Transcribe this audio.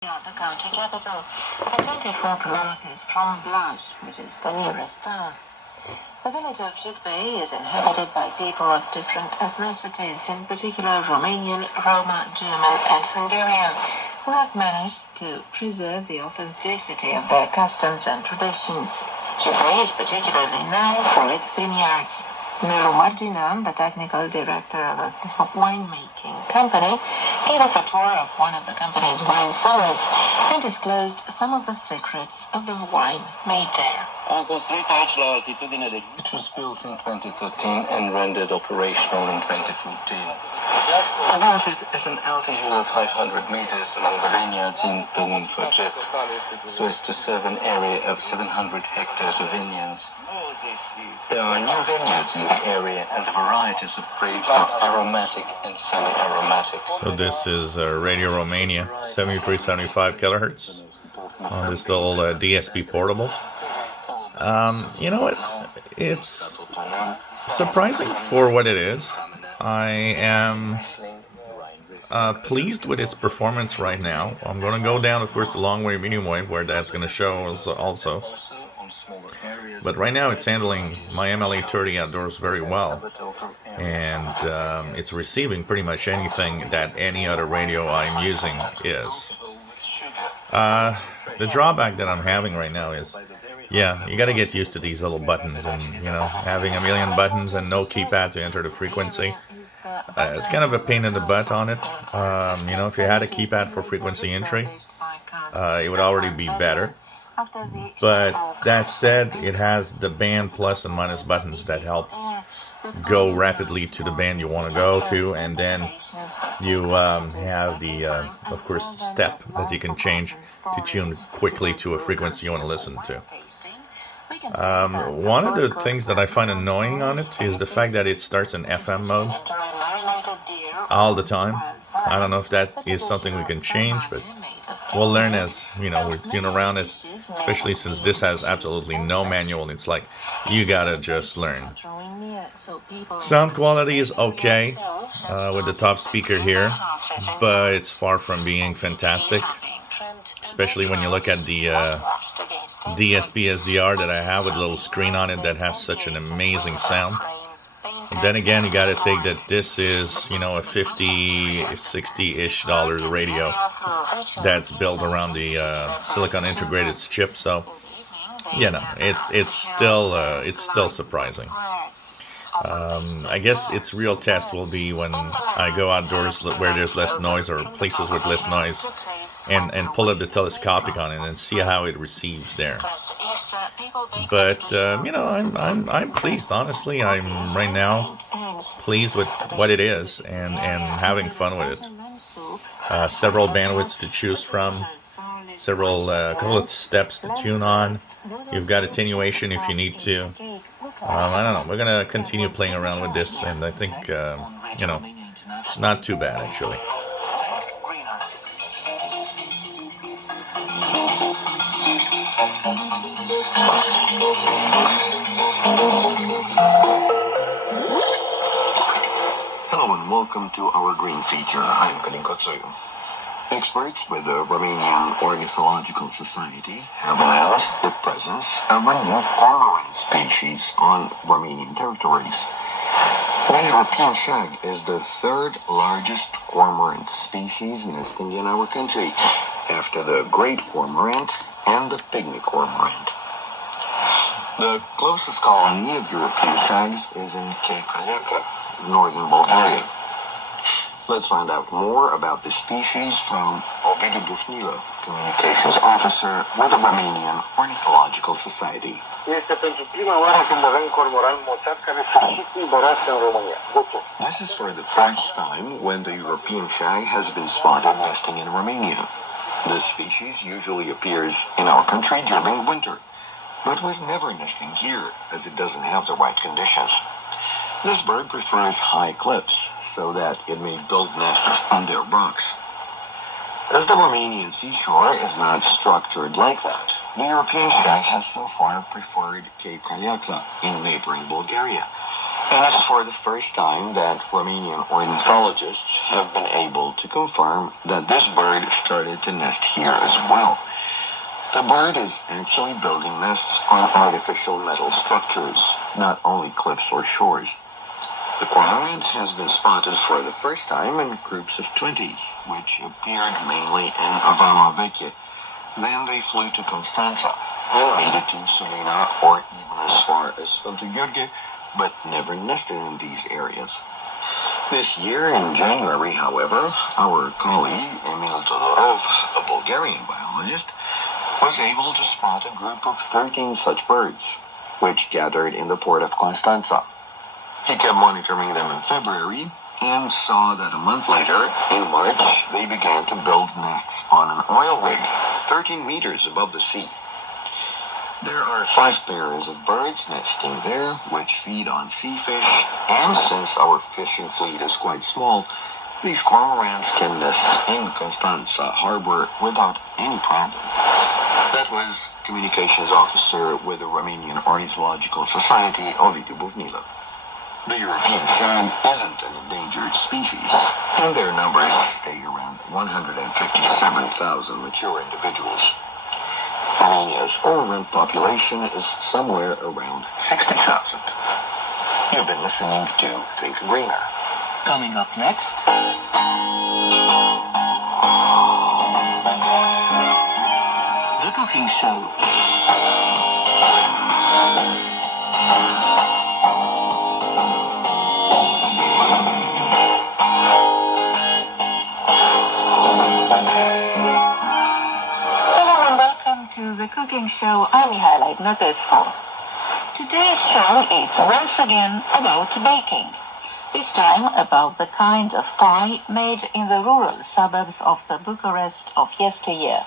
The county capital, at 24 kilometers from Blanche, which is the nearest town. The village of Shortwave is inhabited by people of different ethnicities, in particular Romanian, Roma, German, and Hungarian, who have managed to preserve the authenticity of their customs and traditions. Shortwave is particularly known for its vineyards. Nelu Marginan, the technical director of a winemaking company, gave us a tour of one of the company's wine cellars and disclosed some of the secrets of the wine made there. It was built in 2013 and rendered operational in 2014. I built it at an altitude of 500 meters among the vineyards in Cormorant, so as to serve an area of 700 hectares of vineyards. There are new vineyards in the area and varieties of grapes of aromatic and semi-aromatic. So this is Radio Romania, 7375 kHz on this little DSP portable. You know what? It's surprising for what it is. I am pleased with its performance right now. I'm going to go down, of course, the long wave, medium wave, where that's going to show also. But right now it's handling my MLA30 outdoors very well. And it's receiving pretty much anything that any other radio I'm using is. The drawback that I'm having right now is, yeah, you got to get used to these little buttons, and having a million buttons and no keypad to enter the frequency. It's kind of a pain in the butt on it. If you had a keypad for frequency entry, it would already be better. But that said, it has the band plus and minus buttons that help go rapidly to the band you want to go to, and then you have the, of course, step that you can change to tune quickly to a frequency you want to listen to. One of the things that I find annoying on it is the fact that it starts in FM mode all the time. I don't know if that is something we can change, but we'll learn as, we tune around, especially since this has absolutely no manual. It's like, you gotta just learn. Sound quality is okay with the top speaker here, but it's far from being fantastic, especially when you look at the DSP SDR that I have with a little screen on it that has such an amazing sound. And then again, you gotta take that this is, a $50, $60-ish radio that's built around the silicon integrated chip. So, it's still surprising. I guess its real test will be when I go outdoors where there's less noise, or places with less noise, and pull up the telescopic on it and see how it receives there. But I'm pleased. Honestly, I'm right now pleased with what it is and having fun with it. Several bandwidths to choose from, couple of steps to tune on. You've got attenuation if you need to. I don't know. We're gonna continue playing around with this, and I think it's not too bad actually. Hello and welcome to our green feature. I'm Kalinkotsoyu. Experts with the Romanian Ornithological Society have announced the presence of a new cormorant species on Romanian territories. The European shag is the third largest cormorant species nesting in our country, after the great cormorant and the pygmy cormorant. The closest colony of European shags is in kHz, northern Bulgaria. Let's find out more about this species from Ovidiu Bufnilă, Communications Officer with the Romanian Ornithological Society. Este pentru prima oară când avem cormoran moțat care să și cuibărească în România. This is for the first time when the European shag has been spotted nesting in Romania. This species usually appears in our country during winter, but was never nesting here as it doesn't have the right conditions. This bird prefers high cliffs, so that it may build nests on their rocks. As the Romanian seashore is not structured like that, the European shag has so far preferred kHz in neighboring Bulgaria, And it's for the first time that Romanian ornithologists have been able to confirm that this bird started to nest here as well. The bird is actually building nests on artificial metal structures, not only cliffs or shores. The Cormorant has been spotted for the first time in groups of 20, which appeared mainly in Vama Veche. Then they flew to Constanța, and made it to Sulina or even as far as Sfântu Gheorghe, but never nested in these areas. This year, in January, however, our colleague, Emil Todorov, a Bulgarian biologist, was able to spot a group of 13 such birds, which gathered in the port of Constanța. He kept monitoring them in February and saw that a month later, in March, they began to build nests on an oil rig, 13 meters above the sea. There are 5 pairs of birds nesting there, which feed on sea fish, and since our fishing fleet is quite small, these cormorants can nest in Constanța harbor without any problem. That was communications officer with the Romanian Ornithological Society, Ovidiu Buvnilă. The European shan isn't an endangered species, and their numbers stay around 157,000 mature individuals. Romania's Cormorant population is somewhere around 60,000. You've been listening to Think Greener. Coming up next, The Cooking Show. To the cooking show, I'm Mihaela Ignatescu. Today's show is once again about baking. This time about the kind of pie made in the rural suburbs of the Bucharest of yesteryear.